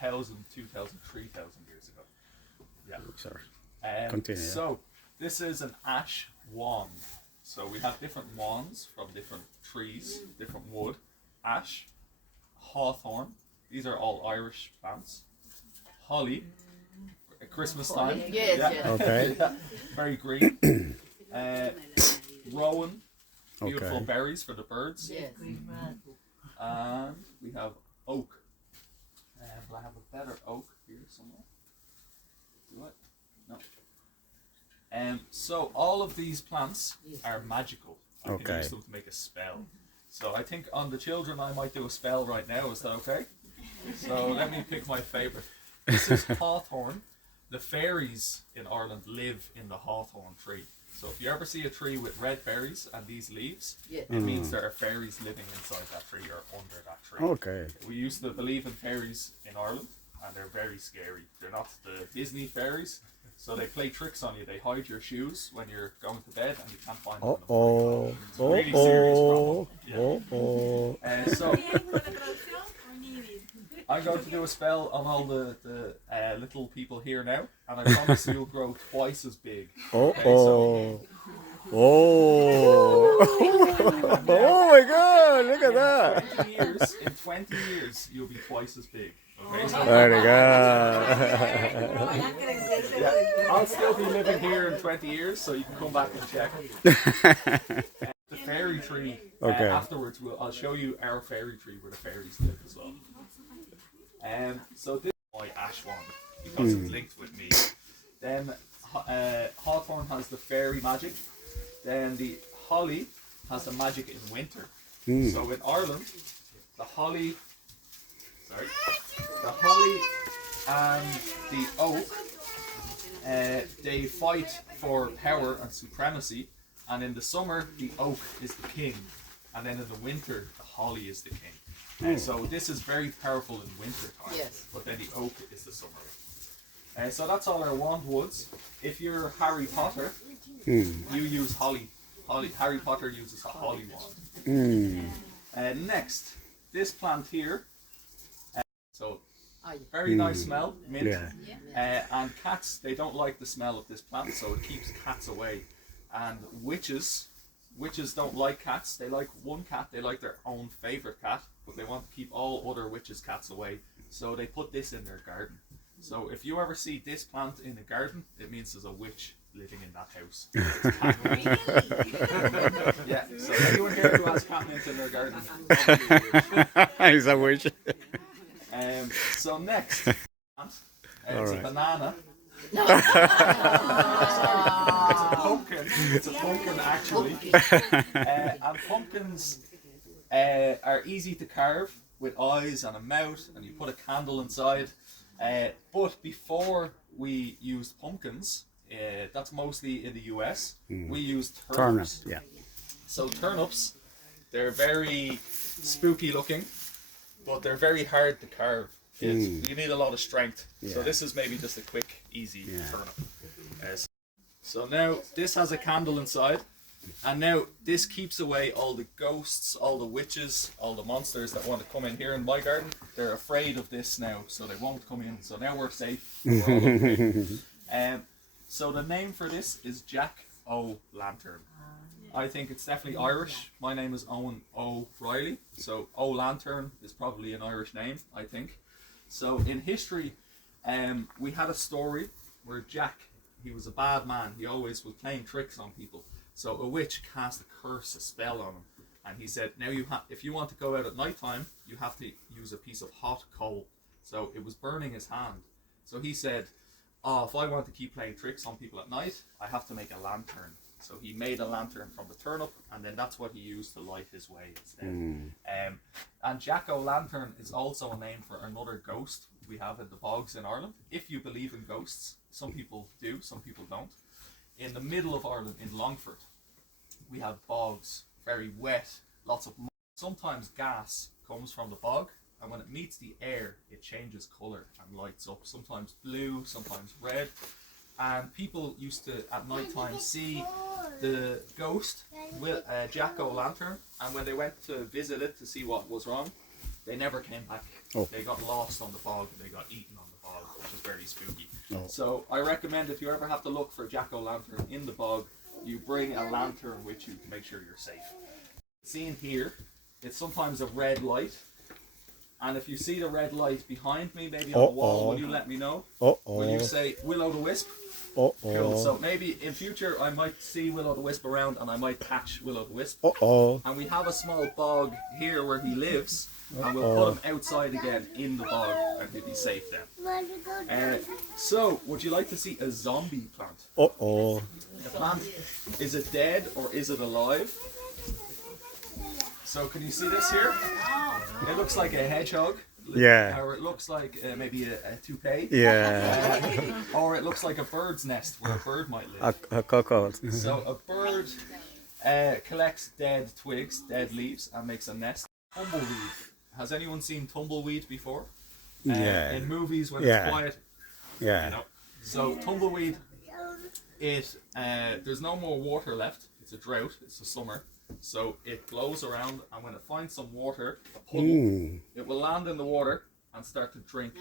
1,000, 2,000, 3,000 years ago. Yeah. Sorry. Continue. So this is an ash wand. So we have different wands from different trees, different wood. Ash, hawthorn. These are all Irish plants. Holly, at Christmas time. Yes, yeah. yes. Okay. Yeah. Very green. Rowan, beautiful Okay. berries for the birds. Yes. And we have oak. Will I have a better oak here somewhere? Do I? No. So all of these plants are magical. I can Okay. use them to make a spell. So I think on the children I might do a spell right now. Is that okay? So let me pick my favourite. This is hawthorn. The fairies in Ireland live in the hawthorn tree. So if you ever see a tree with red berries and these leaves, Yes. it means there are fairies living inside that tree or under that tree. Okay. We used to believe in fairies in Ireland, and they're very scary. They're not the Disney fairies, so they play tricks on you. They hide your shoes when you're going to bed, and you can't find them. Oh. It's a really serious problem. Yeah. Oh. So I'm going to do a spell on all the little people here now, and I promise you'll grow twice as big. Oh. Okay, so Oh. Oh my God! Look at that. in 20 years, you'll be twice as big. Okay, so There you go. yeah, I'll still be living here in 20 years, so you can come back and check. The fairy tree. Okay. Afterwards, I'll show you our fairy tree where the fairies live as well. So this is my ash wand because it's linked with me. Then hawthorn has the fairy magic. Then the holly has the magic in winter. So in Ireland, the holly and the oak, they fight for power and supremacy. And in the summer, the oak is the king, and then in the winter, the holly is the king. And so this is very powerful in winter time. Yes. But then the oak is the summer. So that's all our wand woods. If you're Harry Potter, you use holly. Harry Potter uses a holly wand. Next, this plant here. So very nice smell, mint. Yeah. And cats, they don't like the smell of this plant, so it keeps cats away. And witches don't like cats. They like one cat. They like their own favorite cat, but they want to keep all other witches' cats away. So they put this in their garden. So if you ever see this plant in a garden, it means there's a witch living in that house. Yeah. So anyone here who has cat mint in their garden, He's a witch. so next, it's a banana. It's a pumpkin actually. And pumpkins are easy to carve with eyes and a mouth, and you put a candle inside. But before we used pumpkins, that's mostly in the US, we used turnips. Yeah. So turnips, they're very spooky looking, but they're very hard to carve. You need a lot of strength. So this is maybe just a quick, easy turnip. So now this has a candle inside, and now this keeps away all the ghosts, all the witches, all the monsters that want to come in here in my garden. They're afraid of this now, so they won't come in. So now we're safe. We're all okay. So the name for this is Jack-o'-lantern. I think it's definitely Irish. My name is Eoghan O'Reilly, so O-lantern is probably an Irish name, I think. So in history, we had a story where Jack, he was a bad man. He always was playing tricks on people. So a witch cast a curse, a spell on him, and he said, "Now if you want to go out at night time, you have to use a piece of hot coal." So it was burning his hand. So he said, "Oh, if I want to keep playing tricks on people at night, I have to make a lantern." So he made a lantern from the turnip, and then that's what he used to light his way instead. And Jack-o'-lantern is also a name for another ghost we have in the bogs in Ireland. If you believe in ghosts, some people do, some people don't. In the middle of Ireland, in Longford, we have bogs, very wet, lots of mud. Sometimes gas comes from the bog, and when it meets the air, it changes colour and lights up, sometimes blue, sometimes red. And people used to, at night time, see the ghost with a jack-o'-lantern, and when they went to visit it to see what was wrong, they never came back. Oh. They got lost on the bog and they got eaten on the bog, which is very spooky. Oh. So I recommend if you ever have to look for a jack-o'-lantern in the bog, you bring a lantern with you to make sure you're safe. Seen here, it's sometimes a red light. And if you see the red light behind me, maybe on the wall, will you let me know? Will you say Will-o'-the-Wisp? Cool. So maybe in future I might see Will-o'-the-Wisp around and I might catch Will-o'-the-Wisp. And we have a small bog here where he lives, and we'll put him outside again in the bog and he'll be safe then. So, would you like to see a zombie plant? The plant, is it dead or is it alive? So can you see this here? It looks like a hedgehog. Yeah. Or it looks like maybe a toupee. Yeah. Or it looks like a bird's nest where a bird might live. A cocoa. So a bird collects dead twigs, dead leaves, and makes a nest. Tumbleweed. Has anyone seen tumbleweed before? Yeah. In movies when it's quiet. Yeah. You know. So tumbleweed, there's no more water left. It's a drought. It's the summer. So it blows around, and when it finds some water, a puddle, it will land in the water and start to drink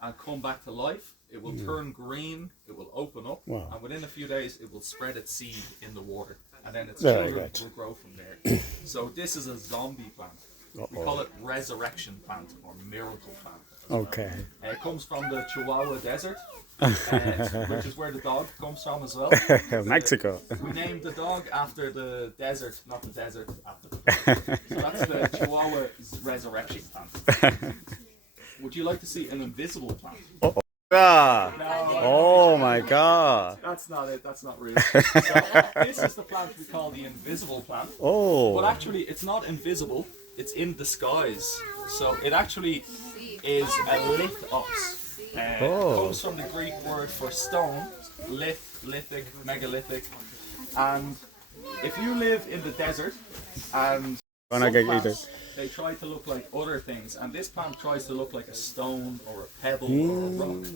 and come back to life. It will turn green, it will open up, and within a few days it will spread its seed in the water, and then its children will grow from there. So this is a zombie plant. We call it resurrection plant or miracle plant. Okay. It comes from the Chihuahua Desert, which is where the dog comes from as well. Mexico. We named the dog after the desert, not the desert after the dog. So that's the Chihuahua resurrection plant. Would you like to see an invisible plant? Oh my god. That's not it, that's not real. So, this is the plant we call the invisible plant. But actually it's not invisible, it's in disguise. So it actually is a lithos. It comes from the Greek word for stone, lithic, megalithic. And if you live in the desert and some plants, they try to look like other things, and this plant tries to look like a stone or a pebble or a rock.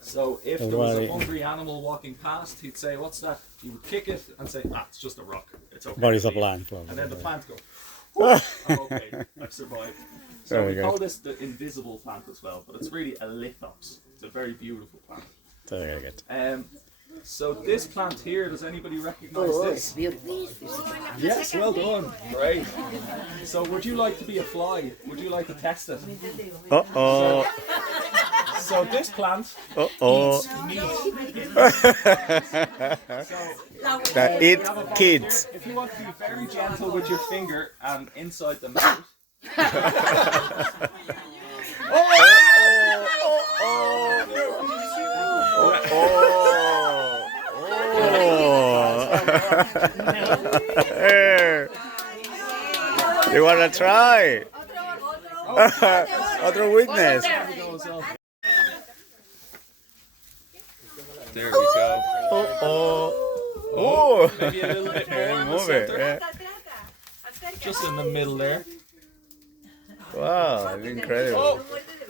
So if there was a hungry animal walking past, he'd say, "What's that?" He would kick it and say, "Ah, it's just a rock. It's okay." But it's a plant. And then the plant goes, "I'm okay. I've survived." So we call this the invisible plant as well, but it's really a lithos. It's a very beautiful plant. Very good. So this plant here, does anybody recognize this? It's beautiful. Yes, well done. Great. So would you like to be a fly? Would you like to test it? So this plant eats meat. That eat kids. If you want to be very gentle with your finger and inside the mouth. You wanna try? Other witness. There we go. Maybe a little bit more in the center. Just in the middle there. Wow, incredible.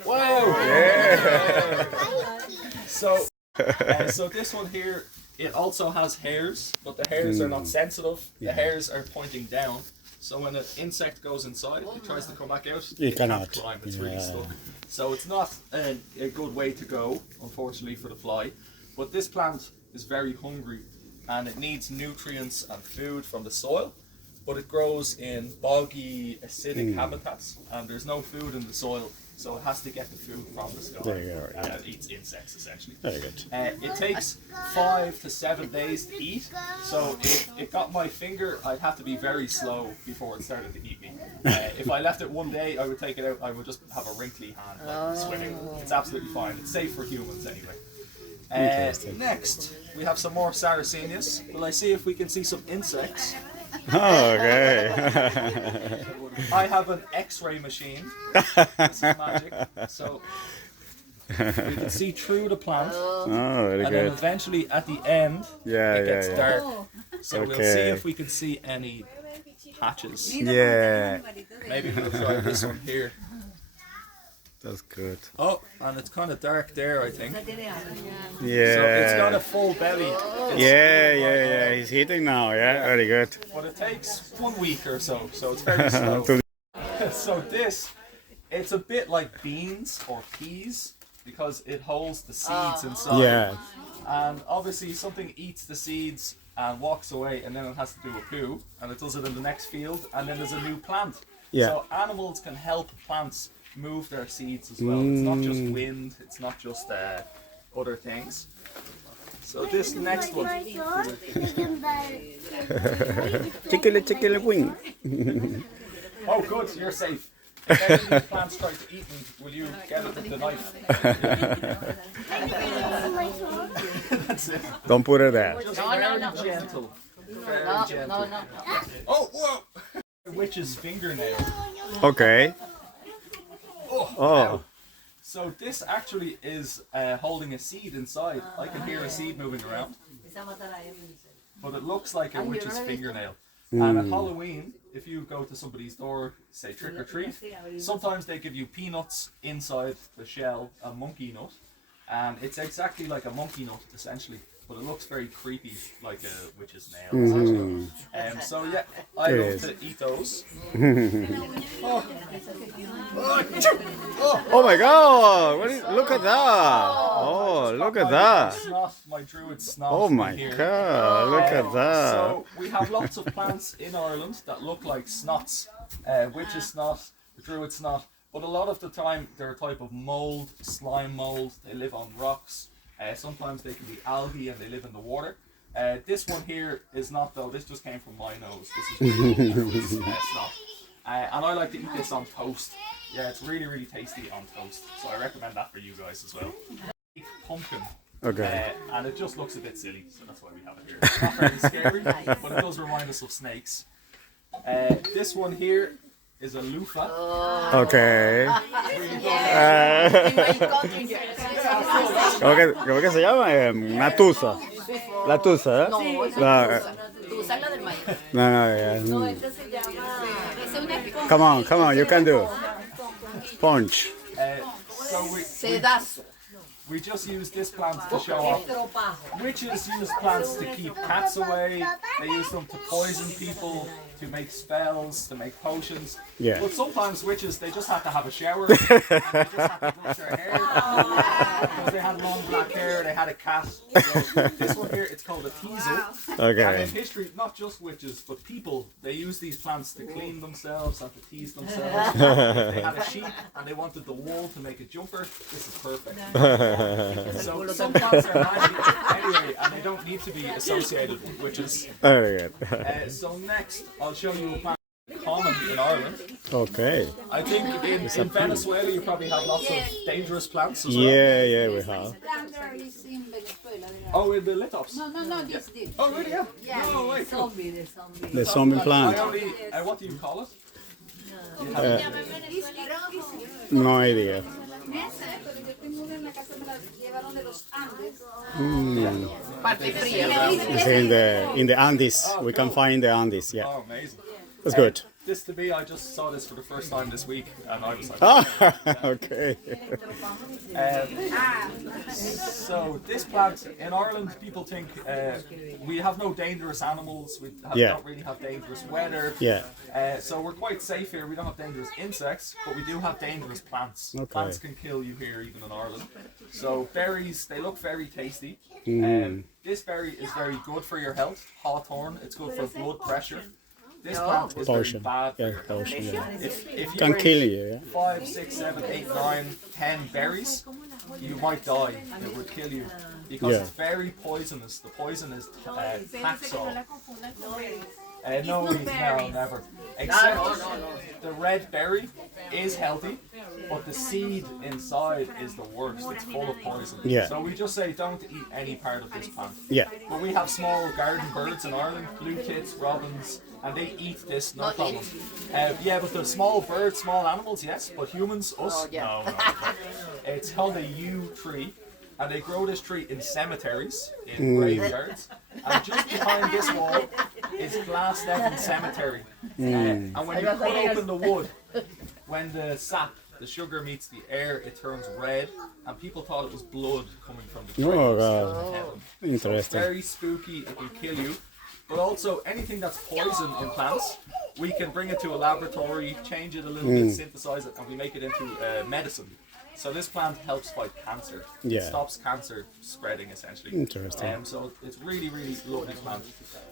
Wow! Yeah. So this one here, it also has hairs, but the hairs are not sensitive. The hairs are pointing down. So when an insect goes inside, it tries to come back out. It cannot climb. It's really stuck. So it's not a good way to go, unfortunately, for the fly. But this plant is very hungry, and it needs nutrients and food from the soil. But it grows in boggy, acidic habitats, and there's no food in the soil, so it has to get the food from the sky. There you go, And it eats insects, essentially. Very good. It takes 5 to 7 days to eat, so if it got my finger, I'd have to be very slow before it started to eat me. If I left it one day, I would take it out, I would just have a wrinkly hand, like swimming. It's absolutely fine. It's safe for humans anyway. Next, we have some more Sarracenias. Will I see if we can see some insects? Oh, okay. I have an X-ray machine. This is magic. So we can see through the plant. Oh, very And then good. eventually at the end, it gets dark. So we'll see if we can see any patches. Yeah, Maybe we'll try this one here. that's good. Oh, and it's kind of dark there, I think. Yeah. So it's got a full belly. Yeah. He's eating now. Yeah, very good. But it takes 1 week or so it's very slow. So this It's a bit like beans or peas because it holds the seeds inside. Yeah. And obviously something eats the seeds and walks away, and then it has to do a poo, and it does it in the next field, and then there's a new plant. Yeah. So animals can help plants move their seeds as well. It's not just wind, it's not just other things. So this next one. Chickily wing. Oh good, you're safe. If any of these plants try to eat me, will you get it with the knife? That's it. Don't put it there. Just very gentle. Very gentle. Oh, whoa! Witch's fingernail. Okay. Oh. So this actually is holding a seed inside. I can hear a seed moving around. But it looks like a witch's fingernail. And at Halloween, if you go to somebody's door, say trick or treat, sometimes they give you peanuts inside the shell, a monkey nut. And it's exactly like a monkey nut, essentially. But it looks very creepy, like a witch's nail, essentially. So yeah, I love to eat those. Oh my God! Look at that! Oh, look at that! Snot, my druid snot. Oh my here. God! Look at that! So we have lots of plants in Ireland that look like snots. Witch's snot, the druid snot. But a lot of the time they're a type of mold, slime mold. They live on rocks. Sometimes they can be algae and they live in the water. This one here is not though. This just came from my nose. This is really druid snot. And I like to eat this on toast. Yeah, it's really, really tasty on toast. So I recommend that for you guys as well. Pumpkin. Okay. And it just looks a bit silly, so that's why we have it here. It's not very scary, but it does remind us of snakes. This one here is a loofah. Okay. ¿Cómo que se llama? Una tusa. La tusa, ¿eh? Tusa es la del maíz. No, yeah. Este se llama... Es una esponja. Come on, you can do. Sponge. So Sedazo. we just use this plant to show off. Witches use plants to keep cats away. They use them to poison people, to make spells, to make potions. Yeah. But sometimes witches, they just have to have a shower. And they just have to brush their hair. Because they had long black hair, they had a cat. So this one here, it's called a teasel. And Okay. in history, not just witches, but people, they use these plants to clean themselves and to tease themselves. If they had a sheep and they wanted the wool to make a jumper, this is perfect. So some plants are magic anyway, and they don't need to be associated with witches. Very good. So next, I'll show you a plant common in Ireland. Okay. I think in Venezuela you probably have lots of dangerous plants as well. Yeah, we have. Oh, in the litops? No, this. Oh, really? Yeah. No way. Cool. The zombie plant. What do you call it? No idea. Parte fría. It's in the Andes. We can find the Andes. Yeah, Oh, amazing. that's good. This to me, I just saw this for the first time this week, and I was like, Ah, okay. so this plant in Ireland, people think we have no dangerous animals. We don't really have dangerous weather. Yeah. So we're quite safe here. We don't have dangerous insects, but we do have dangerous plants. Okay. Plants can kill you here, even in Ireland. So berries, they look very tasty. This berry is very good for your health. Hawthorn, it's good for blood pressure. This plant is very Potion. bad for Yeah, your health. potion. Yeah. If you Can ate kill you. Yeah. 5, 6, 7, 8, 9, 10 berries, you might die. It would kill you because it's very poisonous. The poison is Taxol. No, never. Except the red berry is healthy, but the seed inside is the worst. It's full of poison. Yeah. So we just say don't eat any part of this plant. Yeah. But we have small garden birds in Ireland, blue tits, robins, and they eat this, no problem. Yeah, but the small birds, small animals, yes, but humans, us, no. It's called a yew tree, and they grow this tree in cemeteries, in graveyards, and just behind this wall is Glasnevin Cemetery. And when you cut open the wood, when the sap, the sugar meets the air, it turns red, and people thought it was blood coming from the tree. Oh, God. So it's Interesting. very spooky, it will kill you. But also, anything that's poison in plants we can bring it to a laboratory, change it a little bit, synthesize it, and we make it into medicine. So this plant helps fight cancer. Yeah. It stops cancer spreading, essentially. Interesting. So it's really, really lovely plant.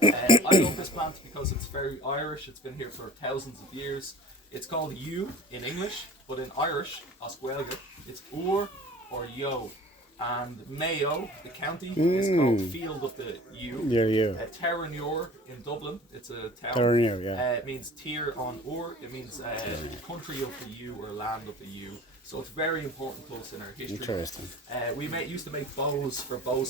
I love this plant because it's very Irish. It's been here for thousands of years. It's called yew in English, but in Irish, Oscuelga, it's or yo. And Mayo, the county, is called Field of the Yew. Yeah. Terranure in Dublin, it's a town. Terranure, yeah. It means tier on Ur. It means country of the yew or land of the yew. So it's very important to us in our history. Interesting. We used to make bows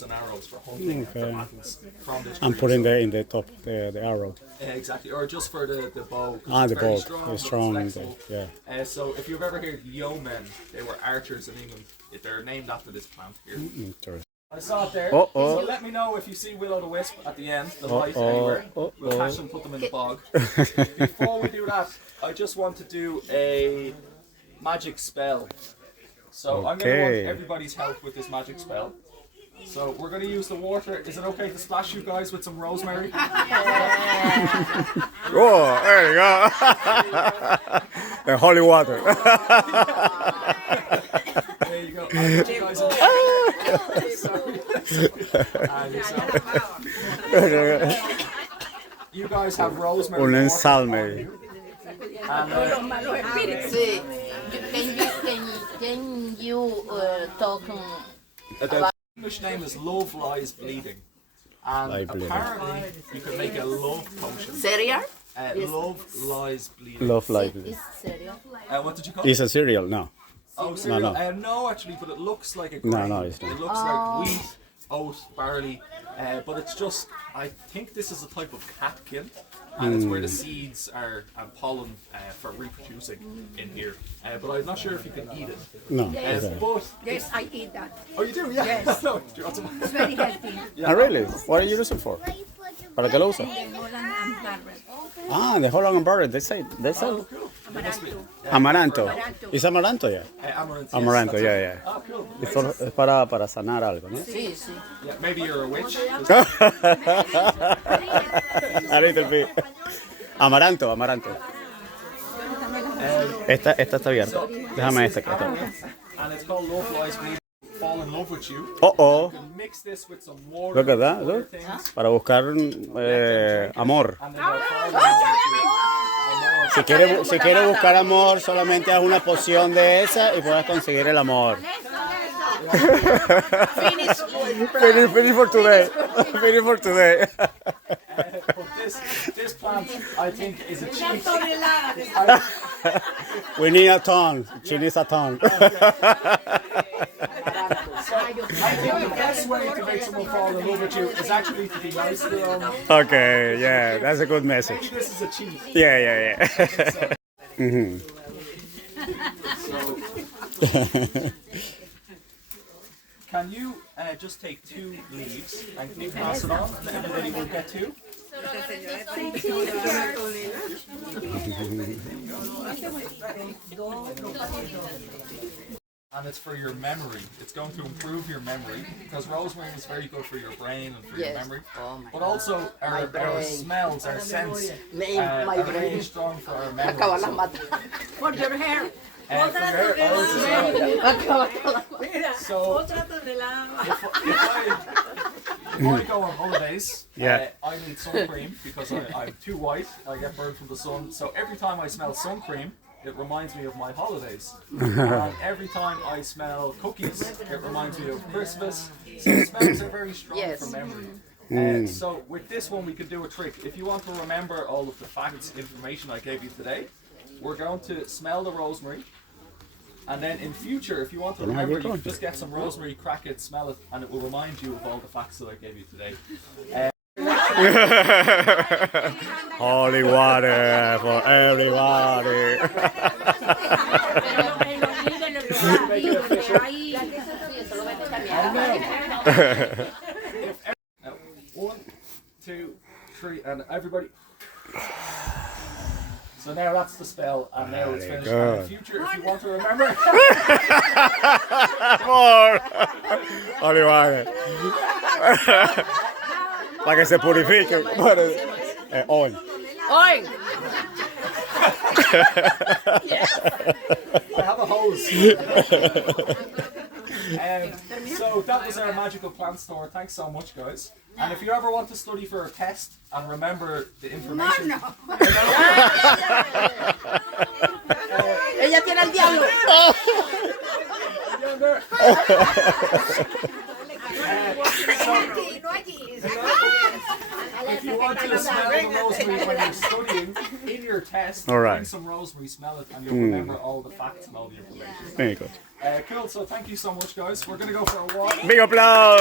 and arrows for hunting and for battles from this tree. I'm putting in the top the arrow. Exactly, or just for the bow. The very bow. It's strong. flexible. Yeah. So if you've ever heard yeomen, they were archers in England. They're named after this plant here. Interesting. I saw it there. Uh-oh. So let me know if you see Will-o'-the-Wisp at the end, the light anywhere. We'll catch them, put them in the bog. Before we do that, I just want to do a magic spell. So I'm going to want everybody's help with this magic spell. So we're going to use the water. Is it okay to splash you guys with some rosemary? Oh, there you go. The holy water. There you go. You guys have rosemary. Un ensalme. Sí. Can you talk The English name is Love Lies Bleeding. And Lies Bleeding. apparently you can make a love potion. cereal? Love Lies Bleeding. Love life. Is cereal? What did you call it? It's a cereal, no. Oh, cereal. No. No, actually, but it looks like a grain. No, it's not. It looks like wheat, oat, barley, but it's just, I think this is a type of catkin, and it's where the seeds are and pollen for reproducing in here. But I'm not sure if you can eat it. No. Okay. But, Yes, I eat that. oh, you do? Yeah. Yes. No, do you want some? It's very healthy. Ah, really? What are you using for? ¿Para qué lo usa? The Holland and Barrett. Ah, the Holland and Barrett. They say. Amaranto. Amaranto. ¿Es amaranto ya? Amaranth. Amaranto, yes, yeah. Oh, cool. Es para sanar algo, ¿no? Sí, sí. Yeah, maybe you're a witch. A little bit. Amaranto. Esta está abierta. Déjame esta que está. And it's called Love Lies Bleeding. Fall in love with you. Oh. You can mix this with some water. Look at that, other look. things, Para buscar amor. and then they'll fall in love with you. Si quieres buscar amor, solamente haz una poción de esa y puedes conseguir el amor. Finish for today. Finish for today. But this plant, I think, is a cheat. We need a ton. She needs a ton. I think the best way to make someone fall in love with you is actually to be nice to them. Okay, yeah, that's a good message. Maybe this is a cheat. Yeah. Can you just take 2 leaves and can you pass it on and everybody will get 2? And it's for your memory. It's going to improve your memory because rosemary is very good for your brain and for your Yes. memory. Oh my But also our brain. smells, our scents My are very brain. strong for our memory. Acaba la So, mata. For your hair. for your hair, oh, it's a- Acaba la mata. So if I go on holidays, Yeah. I need sun cream because I'm too white. I get burned from the sun. So every time I smell sun cream, it reminds me of my holidays. And every time I smell cookies, it reminds me of Christmas. So smells are very strong Yes. for memory. So with this one, we can do a trick. If you want to remember all of the facts, information I gave you today, we're going to smell the rosemary. And then in future, if you want to remember, you can just get some rosemary, crack it, smell it, and it will remind you of all the facts that I gave you today. Holy water for everybody. Make it official. Now, 1, 2, 3, and everybody. So now that's the spell, and now it's finished. And in the future, if you want to remember, More. Holy water. Para que se purifique. Oil. Oil. I have a hose. So that was our magical plant store. Thanks so much, guys. And if you ever want to study for a test and remember the information, Ella tiene el diablo. if you want to smell the rosemary when you're studying in your test, All right. bring some rosemary, smell it, and you'll remember all the facts and all the information. Very good. Cool. So thank you so much, guys. We're gonna go for a walk. Big applause.